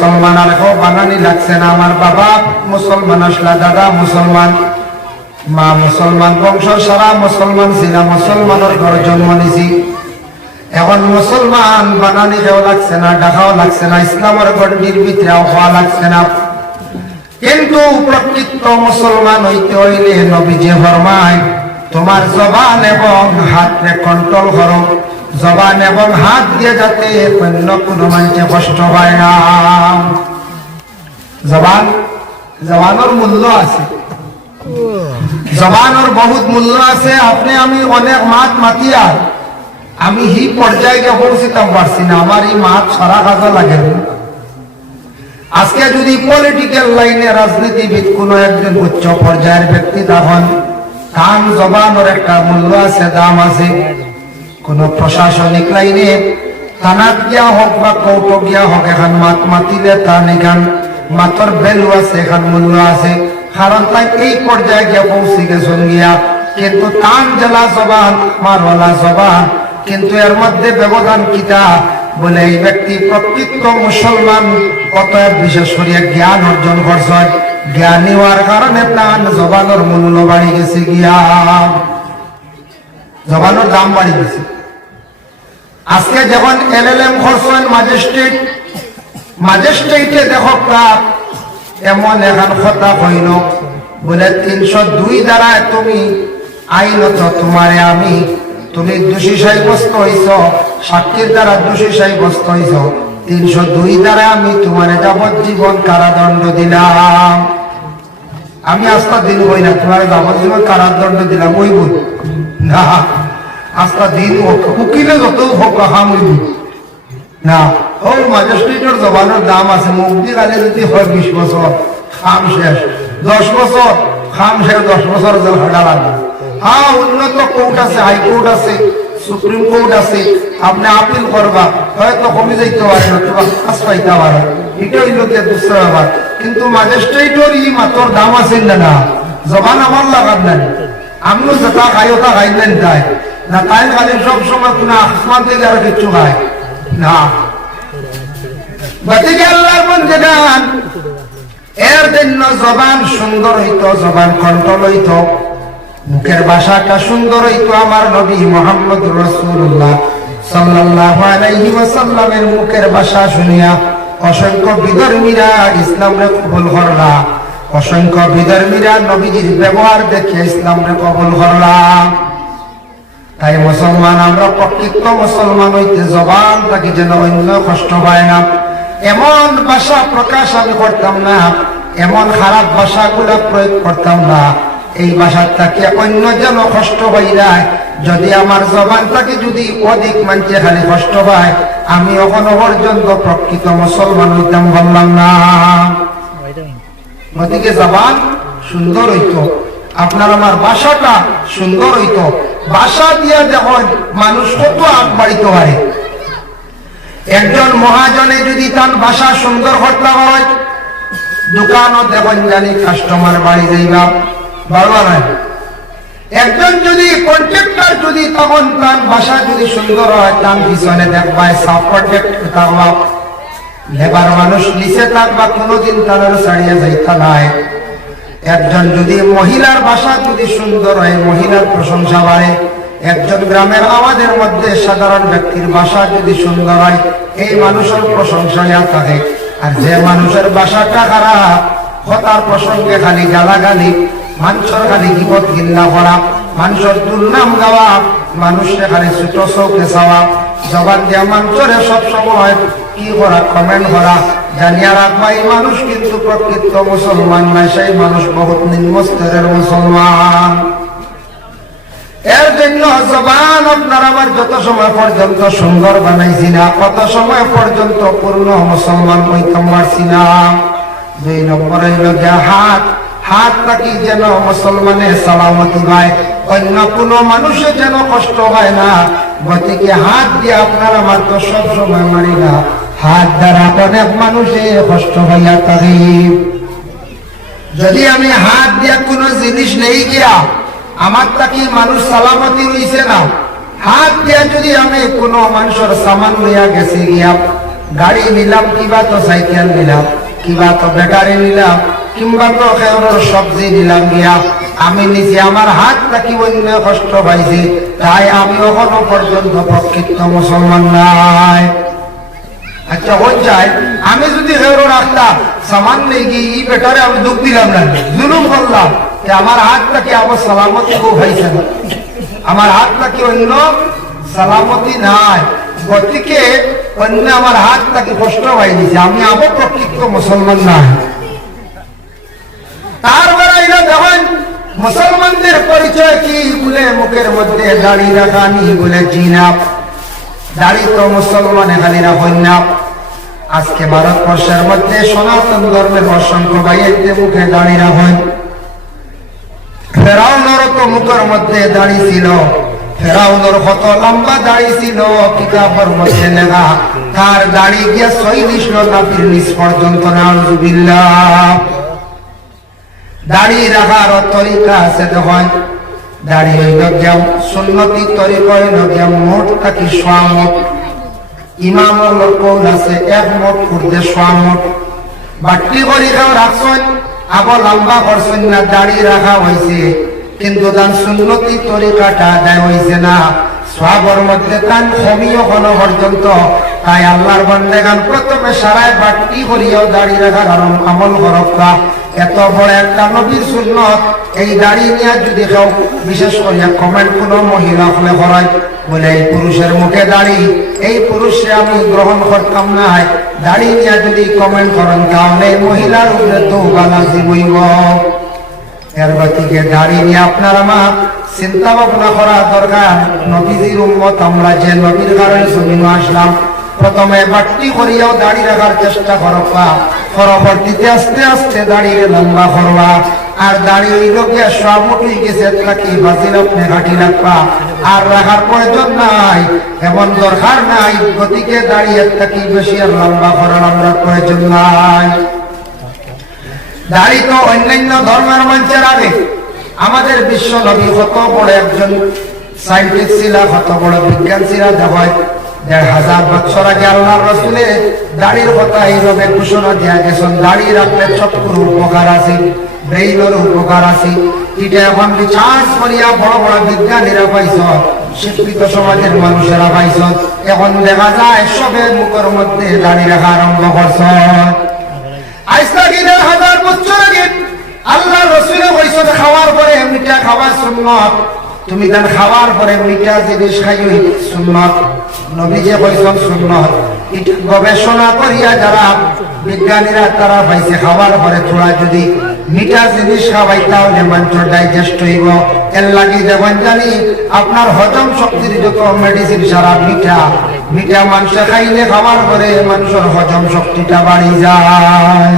মুসলমান আর বানানি লাগছে না। আমার বাবা মুসলমান আসলা, দাদা মুসলমান, মা মুসলমান, বংশ সারা মুসলমান ছিলাম, মুসলমানের ঘর জন্ম নিছি। এখন মুসলমান বানানি দেওয়া লাগছে না, ডাকাও লাগছে না, ইসলামের গণ্ডির ভিতরে হওয়া লাগছে না। কিন্তু প্রকৃত মুসলমান হইতে হইলে নবীজি ফরমায় তোমার জবান এবং হাতকে কন্ট্রোল করো। জবান এবং হাত দিয়ে যাতে অন্য কোনো মানুষে কষ্ট হয় না। জবানের মূল্য আছে, জবানের বহুত মূল্য আছে। আপনি আমি অনেক মাত মাতিয়া আমি হি পর্যায়ে পৌঁছিতাম পারছি না, আমার এই মাত সারা কাজে লাগে। আজকে যদি পলিটিক্যাল লাইনে রাজনীতিবিদ কোন একজন উচ্চ পর্যায়ের ব্যক্তি তখন কান জবানের একটা মূল্য আছে, দাম আছে। কোন প্রশাসনিক লাইনে থানাত গিয়া হোক বা কৌটো গিয়া হোক, এখন মাত মাতিলে তান এখান মাতর ভ্যালু আছে, এখান মূল্য আছে। কারণ তাই এই পর্যায়ে গিয়া পৌঁছে গেছেন গিয়া। কিন্তু তান জেলা জবান, মারওয়ালা জবান, কিন্তু এর মধ্যে ব্যবধান কিতা বলে এই ব্যক্তি প্রকৃত মুসলমান কত বিশেষ করে জ্ঞান অর্জন করছেন। জ্ঞানী হওয়ার কারণে তান জবানের মূল্য বাড়ি গেছে গিয়া, জবানের দাম বাড়ি গেছে। আজকে যখন LLM করছেন ম্যাজিস্ট্রেটে দেখো এমন এখন কথা হইল বলে 302 দ্বারা তুমি আইনত তোমারে আমি, তুমি দোষী সাব্যস্ত হইছ, সাক্ষীর দ্বারা দোষী সাব্যস্ত হইছ, 302 দ্বারা আমি তোমারে যাবজ্জীবন কারাদণ্ড দিলাম। আমি আস্থা দিন হই না, তোমার যাবজ্জীবন কারাদণ্ড দিলাম ওই বুঝ না। আস্থা দিন উকিলে যত হোক হাম হইব না। ও ম্যাজিস্ট্রেটের জবানের দাম আছে। মুক্তি কালে যদি হয় 20 বছর খাম শেষ, 10 বছর খাম শেষ, 10 বছর জেল হাঁটা লাগবে। হ্যাঁ, উন্নত কোর্ট আছে, হাইকোর্ট আছে, সুপ্রিম কোর্ট আছে, আপনি আপিল করবা, হয়তো কমে যাইতে পারে না, তোমার কাজ পাইতে পারে। এটা হইল দুসরা ব্যাপার। কিন্তু ম্যাজিস্ট্রেটের ই মাত্র দাম আছে না, জবান আমার লাগার নাই। আমিও যেটা খাই ওটা খাই নেন তাই না, তাই খালি সব সময় কোনো আসমান থেকে আর কিছু খায় না। বাতিকে আল্লাহর বন্ধে গান এর জন্য জবান সুন্দর হইতো, জবান কন্ট্রোল হইতো, মুখের ভাষাটা সুন্দর হইতো। আমার নবী মুহাম্মদুর রাসূলুল্লাহ সাল্লাল্লাহু আলাইহি ওয়াসাল্লামের মুখের ভাষা শুনিয়া অসংখ্য বিধর্মীরা ইসলামে কবুল করলা, অসংখ্য বিধর্মীরা নবীজির ব্যবহার দেখে ইসলামে কবুল করলা। তাই মুসলমান আমরা প্রকৃত মুসলমান হইতে জবান থাকি যেন অন্য কষ্ট পায় না, এমন ভাষা প্রকাশ আমি করতাম না, এমন খারাপ ভাষাগুলো প্রয়োগ করতাম না। এই ভাষার থেকে অন্য যেন কষ্ট হয়ে যায়। যদি আমার জবান থেকে যদি অধিক মানুষে খালি কষ্ট পায়, আমি এখনো পর্যন্ত প্রকৃত মুসলমান হইতাম বললাম না। গতিকে জবান সুন্দর হইতো, আপনার আমার ভাষাটা সুন্দর হইতো। ভাষা দিয়ে দেখুন মানুষ কত আগ বাড়িতে পারে। একজন মহাজনে যদি তার ভাষা সুন্দর করতে হয়, দোকানও দেখুন জানি কাস্টমার বাড়ি যাইবা ভালো নাই। একজন যদি কন্ট্রাক্টর যদি তখন তার ভাষা যদি সুন্দর হয়, তার পিছনে দেখবায় সাব কন্ট্রাক্ট থাকবা, লেবার মানুষ নিচে থাকবা, কোনোদিন তাদের ছাড়িয়ে যাইতা নাই। একজন যদি মহিলার ভাষা যদি সুন্দর হয়, মহিলার প্রশংসা বাড়ে। একজন গ্রামের আমাদের মধ্যে সাধারণ ব্যক্তির ভাষা যদি সুন্দর হয়, এই মানুষের প্রশংসা থাকে। আর যে মানুষের ভাষাটা খারাপ, কথার প্রসঙ্গে খালি গালাগালি, মানুষের খালি গীবত গিল্লা করা, মানুষের দুর্নাম গাওয়া, মানুষের খালি ছোট চৌকে চাওয়া, জবান দিয়া মানুষের সবসময় কি করা, কমেন্ট করা, জানিয়া রাখবা এই মানুষ কিন্তু প্রকৃত মুসলমান নাই, সেই মানুষ বহুত নিম্ন স্তরের মুসলমান। এর জন্য জবান আপনার আমার যত সময় পর্যন্ত সুন্দর বানাইছি না, কত সময় পর্যন্ত পূর্ণ মুসলমান হইতাম পারছি না। 2 নম্বর হইল গিয়া হাত, হাত থাকি যেন মুসলমানের সালামতি হয়, অন্য কোনো মানুষের যেন কষ্ট হয় না। গতিকে হাত দিয়ে আপনার আমার তো সব সময় মারি না, হাত দ্বারা অনেক মানুষের কষ্ট হইয়া থাকে। যদি আমি হাত দিয়া কোনো জিনিস নেই গিয়া আমার তাকে মানুষ সালামতি রইছে না, হাত দিয়া যদি আমি কোনো মানুষের সামান লইয়া গেছি গিয়া গাড়ি নিলাম, কিবা তো সাইকেল নিলাম, কিবা তো ব্যাটারি নিলাম, কিংবা তো খেউরের সবজি নিলাম গিয়া আমি নিজে আমার হাত নাকি অন্য কষ্ট পাইছি, তাই আমি এখনো পর্যন্ত প্রকৃত মুসলমান নাই। আচ্ছা হয়ে যায়, আমি যদি খেউর রাখতাম সামান নেই গিয়ে ই বেটারে আমি দুঃখ দিলাম না, জুলুম করলাম, আমার হাত নাকি আমার সালামতি খুব হয়েছে না, আমার হাত নাকি অন্য সালামতি নাই, গতিকে অন্য আমার হাত নাকি কষ্ট হয়ে দিছে, আমি আবার প্রকৃত মুসলমান নাই। তারপরে এরা দেখেন মুসলমানদের পরিচয় কি বলে, মুখের মধ্যে দাড়ি রাখা নি বলে জিনাব, দাড়ি তো মুসলমানে খালি রাখেন না। আজকে ভারতবর্ষের মধ্যে সনাতন ধর্মের অসংখ্য ভাইয়ের মুখে দাড়ি রাখেন। ফেরাউনের তো মুখের মধ্যে দাড়ি ছিল, ফেরাউনের কত লম্বা দাড়ি ছিল, কিতাবের মধ্যে লেখা তার দাড়ি গিয়া ৪৬ নাভির নিচ পর্যন্ত। নাউযুবিল্লাহ। দাড়ি রাখার তরিকা আছে, দেখেন দাড়ি হইল গিয়া সুন্নতি তরিকা হইল গিয়া মোট থাকি ১০০ মোট। ইমামের কৌল আছে ১ মোট উর্ধে ১০০ মোট। বাট্টি করি কেউ রাখছেন, আবার লম্বা করছেন না, দাড়ি রাখা হয়েছে, কিন্তু তার সুন্নতি তরিকাটা আদায় হয়েছে না, সবর মধ্যে তার কমিও কোনো পর্যন্ত। তাই আল্লাহর বান্দাগান প্রথমে সারায় বাট্টি করিয়াও দাড়ি রাখার আমল করবা। এত বড় একটা নবীর সুন্নত, এই দাড়ি নিয়ে যদি কেউ বিশেষ করিয়া কমেন্ট কোনো মহিলা হলে করায় বলে এই পুরুষের মুখে দাড়ি, এই পুরুষে আমি গ্রহণ করতাম না, দাড়ি নিয়ে যদি কমেন্ট করেন তাহলে মহিলার উপরে তো বালাজি বইব। এর গতিকে দাড়ি নিয়ে আপনার আমার চিন্তা ভাবনা করা দরকার। নবীজির উম্মত আমরা, যে নবীর কারণে জমিনে আসলাম, প্রথমে বাট্টি করিয়াও দাড়ি রাখার চেষ্টা করবা, পরবর্তীতে আস্তে আস্তে দাড়িয়ে লম্বা করবা। আর দাড়ি ওই লোকে সব উঠে গেছে, থাকি বাজিল আপনি ঘাটি রাখবা, আর রাখার প্রয়োজন নাই, এমন দরকার নাই। গতিকে দাঁড়িয়ে থাকি বেশি আর লম্বা করার আমরা প্রয়োজন নাই। দাড়ি তো অন্যান্য ধর্মের মানুষের আগে আমাদের বিশ্ব নবী কত বড় একজন সাইন্টিস্ট ছিল, কত বড় বিজ্ঞান ছিল। দেখায় ১৫০০ বছর আগে আল্লাহ রাসূলে দাড়ির কথা এইভাবে ঘোষণা দেওয়া গেছেন, দাড়ি রাখলে চক্ষুর উপকার আছে, ব্রেইনের উপকার আছে। এটা এখন রিসার্চ করিয়া বড় বড় বিজ্ঞানীরা পাইছ, শিক্ষিত সমাজের মানুষেরা পাইছ, এখন দেখা যায় সবের মুখের মধ্যে দাড়ি রাখা আরম্ভ করছ। আজ থেকে ১৫০০ বছর আগে আল্লাহ রাসূলে কইছেন খাওয়ার পরে মিঠা খাওয়া সুন্নাত, তুমি দেন খাওয়ার পরে মিঠা জিনিস খাইও সুন্নাত, নবীজি কইছেন সুন্নাত। এটা গবেষণা করিয়া যারা বিজ্ঞানীরা তারা পাইছে খাওয়ার পরে থোড়া যদি মিঠা জিনিস খাওয়াই তাহলে মানুষের ডাইজেস্ট হইব। এর লাগি দেখেন জানি আপনার হজম শক্তির যত মেডিসিন সারা মিঠা, মিঠা মাংস খাইলে খাওয়ার পরে মানুষের হজম শক্তিটা বাড়ি যায়।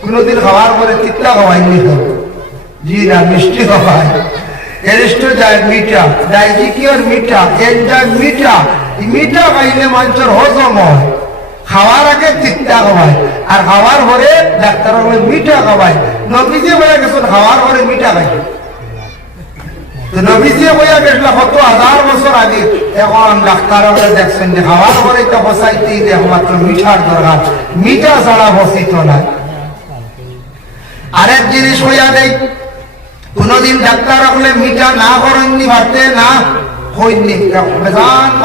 কোনদিন খাওয়ার পরে তিতা খাওয়াইনি হবে, জি না, মিষ্টি খাওয়াই, এরিস্টো যায় মিঠা, ডাইজিকিওর মিঠা, এনজাইম মিঠা। মিঠা খাইলে মানুষের হজম হয়, খাওয়ার আগে তিতা খাওয়ায়, আর খাওয়ার পরে ডাক্তার বলে মিঠা খাওয়ায়। নবীজি বলে গেছেন খাওয়ার পরে মিঠা খাই, নবীজি বইয়া গেছিল কত ১০০০ বছর আগে। এখন ডাক্তার দেখছেন যে খাওয়ার পরে তো বসাইতেই একমাত্র মিঠার দরকার, মিঠা ছাড়া বসিত নাই। আরেক জিনিস হইয়া দেয়, কোনদিন ডাক্তার হলে মিঠা না করেননি, ভাবতে না হইনি,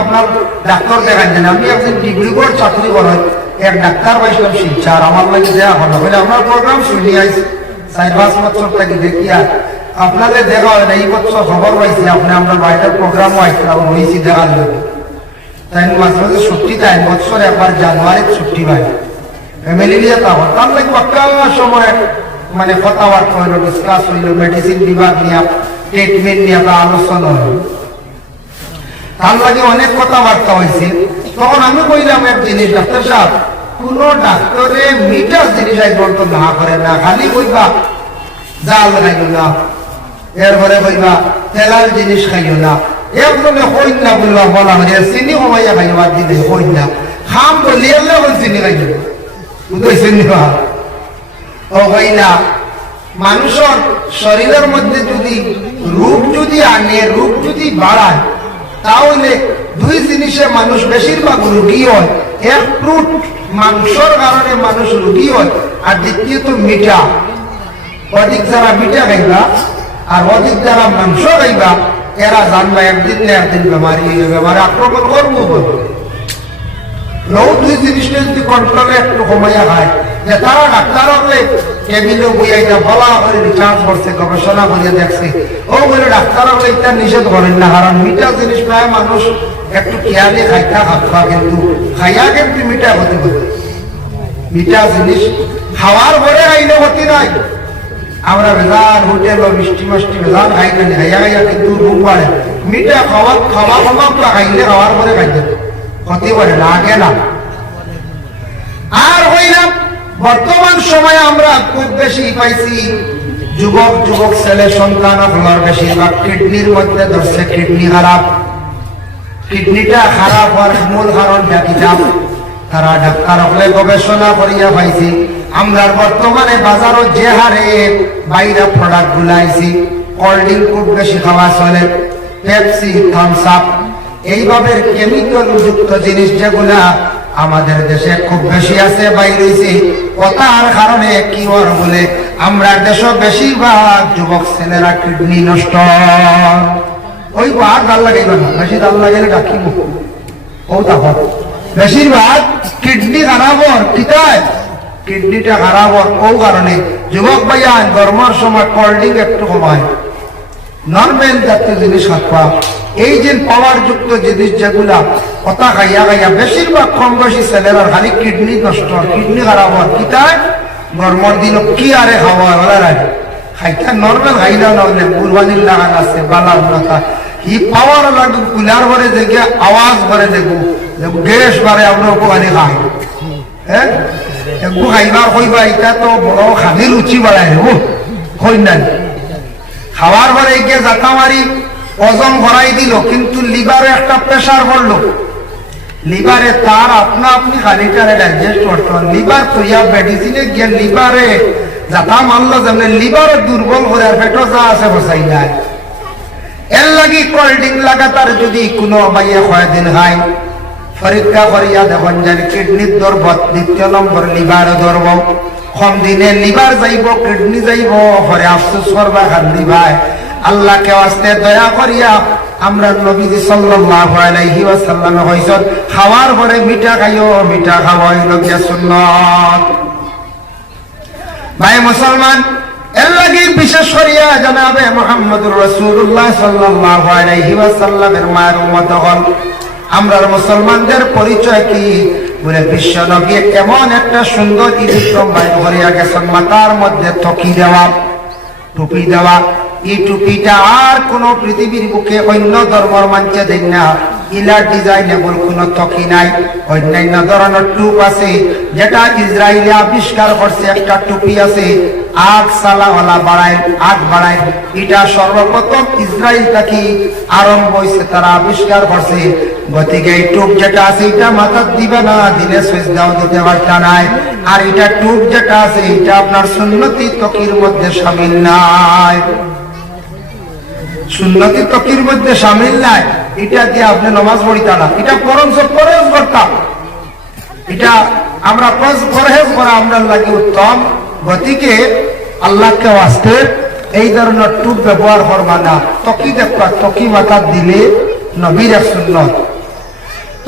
আপনার ডাক্তার দেখান দেন। আমি একদিন ডিব্রুগড় চাকরি করেন, এক ডাক্তার পাইছিলাম শিলচার, আমার লাগে দেওয়া হলো, বলে আপনার প্রোগ্রাম শুনি আইসি ৪-৫ বছর থেকে দেখি, আর আপনাদের দেখা হয় না। এই বছর খবর পাইছি আপনি আপনার বাইরের প্রোগ্রামও আইসি, হয়েছি দেখার লাগে। তাই মাঝে মাঝে ছুটি দেয়, বছর একবার জানুয়ারিতে ছুটি পাই, ফ্যামিলি নিয়ে তখন তার লাগে একটা সময় মানে কথাবার্তা হইল, ডিসকাস হইল, মেডিসিন বিভাগ নিয়ে ট্রিটমেন্ট নিয়ে আলোচনা হইল, তার লাগে অনেক কথাবার্তা হয়েছে। তখন আমি কইলাম এক জিনিস, ডাক্তার সাহেব কোন ডাক্তারে মিঠা জিনিস বলতো না করে না, খালি কইবা জাল খাইও না, এরপরে কইবা তেলার জিনিস খাইও না, একদমে কইন না বলবা, বলা মানে চিনি কমাইয়া খাইও, আর দিলে কইন না, খাম তো লিয়ালে চিনি খাইও, বুঝতেছেন না? ও হইলা মানুষের শরীরের মধ্যে যদি রূপ যদি আনে, রূপ যদি বাড়ায়, তাহলে দুই জিনিসে মানুষ বেশিরভাগ রোগী হয়। এক ফ্রুট মাংসর কারণে মানুষ রোগী হয়, আর দ্বিতীয়ত মিঠা। অধিক যারা মিঠা খাইবা আর অধিক যারা মাংস খাইবা এরা জানবা একদিন না একদিন বেমারি বেমারে আক্রমণ করবো। দুই জিনিসটা যদি কন্ট্রোলে একটু কমাইয়া খায়, যে তারা ডাক্তার হলে টেবিলে বইয়াইটা বলা করে রিসার্চ করছে, গবেষণা করিয়া দেখছে, ও বলে ডাক্তার হলে এটা নিষেধ করেন না, কারণ মিঠা জিনিস প্রায় মানুষ একটু খেয়ালে খাইতা খাবা, কিন্তু খাইয়া কিন্তু মিঠা ক্ষতি করে। মিঠা জিনিস খাওয়ার পরে খাইলে ক্ষতি নাই। আমরা ভেজাল হোটেল মিষ্টি মাষ্টি ভেজাল খাই না, খাইয়া খাইয়া কিন্তু রোগ বাড়ে। মিঠা খাওয়া খাওয়া খাওয়া খাইলে খাওয়ার পরে খাইতে ক্ষতি করে লাগে না। আর হইলাম বর্তমান সময়ে আমরা খুব বেশি পাইছি যুবক যুবক ছেলে সন্তান হলার বেশিরভাগ কিডনির মধ্যে ধরছে কিডনি খারাপ। কিডনিটা খারাপ হওয়ার মূল কারণটা কি জান? তারা ডাক্তার হলে গবেষণা করিয়া পাইছি আমরা বর্তমানে বাজারত যে হারে বাইরে প্রোডাক্ট গুলা আইছি, কোল্ড ড্রিঙ্ক খুব বেশি খাওয়া চলে, পেপসি, থামস আপ, এইভাবে কেমিক্যাল যুক্ত জিনিস যেগুলা আমাদের দেশে খুব বেশি আছে বাইরে হইছে। কথার কারণে কি ওর বলে আমরা দেশে বেশিরভাগ যুবক ছেলেরা কিডনি নষ্ট। ওই আর দাল লাগাইব না, বেশি দাল লাগাইলে ডাকিব ও তখন বেশিরভাগ কিডনি খারাপ হর কিতায় কিডনিটা খারাপ হর ও কারণে যুবক ভাইয়া গরমের সময় কোল্ড ড্রিঙ্ক একটু কমায়, নরমাল জাতীয় জিনিস খাওয়া, এই যে পাওয়ার যুক্ত জিনিস যেগুলা কথা খাইয়া খাইয়া বেশিরভাগ কম বয়সী ছেলেরা খালি কিডনি নষ্ট, কিডনি খারাপ হওয়ার কিতায় গরমের দিন কি আরে খাওয়া হয় খাইতে নর্মাল খাইলা নহলে কুরবানির লাগান আছে বালা উন্নতা হি পাওয়ার লাগবে কুলার ভরে দেখে আওয়াজ ভরে দেখবো গ্যাস বারে আমরা ওখানে খাই। হ্যাঁ একটু খাইবার কইবা এটা তো বড় খানির রুচি বাড়ায় হই না। খাওয়ার পরে গিয়ে জাতা মারি ওজন ভরাই দিল, কিন্তু লিভারে একটা প্রেসার পড়লো, লিভারে তার আপনা আপনি খালিটারে ডাইজেস্ট করতে লিভার তৈয়া মেডিসিনে গিয়ে লিভারে যাতা মানলো যেমন লিভারে দুর্বল করে পেটো যা আছে বসাই যায়। এর লাগি কোল্ড ড্রিঙ্ক লাগাতার যদি কোনো বাইয়ে কয়েকদিন খায় পরীক্ষা করিয়া দেখুন যেন কিডনির ধরব, দ্বিতীয় নম্বর লিভার ধরব, কম দিনে লিভার যাইব কিডনি যাইব, পরে আফসোস করবা কান্দি ভাই। আল্লাহকে আস্তে দয়া করিয়া আমরা নবীজি সাল্লাল্লাহু আলাইহি ওয়াসাল্লাম কইছেন খাওয়ার পরে মিঠা খাইও, মিঠা খাওয়া হইল গিয়া সুন্নাত। ভাই মুসলমান, এর লাগি বিশেষ করিয়া জনাবে মুহাম্মদুর রাসূলুল্লাহ সাল্লাল্লাহু আলাইহি ওয়াসাল্লামের মায়ের উম্মত হল আমরা মুসলমানদের পরিচয় কি বলে বিশ্ব নবী এমন একটা সুন্দর ইতিক্রম বাইর করিয়া গেছেন, মাথার মধ্যে তকি দেওয়া, টুপি দেওয়া। এই টুপিটা আর কোন পৃথিবীর বুকে অন্য ধর্মর মানছে দেন না, ইলার ডিজাইনেবল কোন তকি নাই। অন্যান্য ধরনের টুপ আছে যেটা ইসরায়েলে আবিষ্কার করছে, একটা টুপি আছে আগ সালাওয়ালা বাড়ায়, আগ বাড়ায়, এটা সর্বপ্রথম ইসরায়েল থেকে আরম্ভ হয়েছে, তারা আবিষ্কার করছে। গতিকে এই টুপ যেটা আছে এটা মাথার দিবে না, দিলে সেজদাও দিতে পারতা নাই। আর এটা টুপ যেটা আছে এটা আপনার সুন্নতি তকির মধ্যে শামিল নাই, সুন্নতি তকির মধ্যে শামিল নাই। এটা দিয়ে আপনি নামাজ পড়িতা না, এটা বরঞ্চ পরহেজ করতাম, এটা আমরা পরহেজ করা আমরা লাগে উত্তম। গতিকে আল্লাহকে ওয়াস্তে এই ধরনের টুপ ব্যবহার করবা না। তকি দেখবা, তকি মাথার দিলে নবীর এক সুন্নত,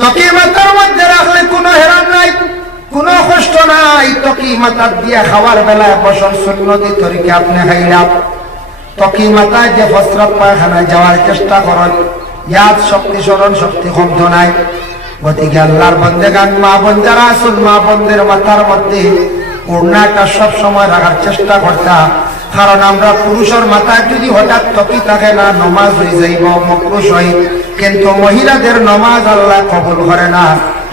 তকি মাথার মধ্যে রাখলে কোনো হেরান নাই, কোনো কষ্ট নাই। তকি মাথার দিয়ে খাওয়ার বেলায় বসন সুন্নতি তরিকে আপনি খাইলাম। তকি মাথায় যে প্রস্রাব পায়খানায় যাওয়ার চেষ্টা করেন, ইয়াদ শক্তি স্মরণ শক্তি কমত নাই। গতিকে আল্লাহর বন্দেগান মা বোন যারা আসুন, মা বোনদের মাথার মধ্যে ওড়নাটা সব সময় রাখার চেষ্টা করতা, কারণ আমরা পুরুষের মাথায় যদি হঠাৎ তকি থাকে না নমাজ হয়ে যাইব, মকরুশ হয়। কিন্তু মহিলাদের নমাজ আল্লাহ কবুল করে না।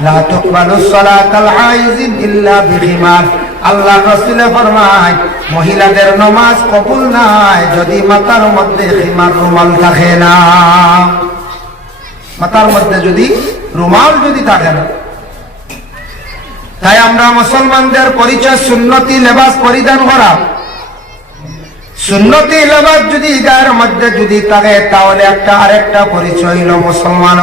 লা তুকবালুস সালাতুল হাইজিন ইল্লা বিখিমার, আল্লাহ রাসূলে ফরমায় মহিলাদের নামাজ কবুল নাই যদি মাথার মধ্যে খিমার রুমাল থাকে না, মাথার মধ্যে যদি রুমাল যদি থাকে না। তাই আমরা মুসলমানদের পরিচয় সুন্নতি লেবাস পরিধান করা। সুন্নতি লেবাস যদি গায়ের মধ্যে যদি থাকে তাহলে একটা আরেকটা পরিচয় হলো মুসলমান।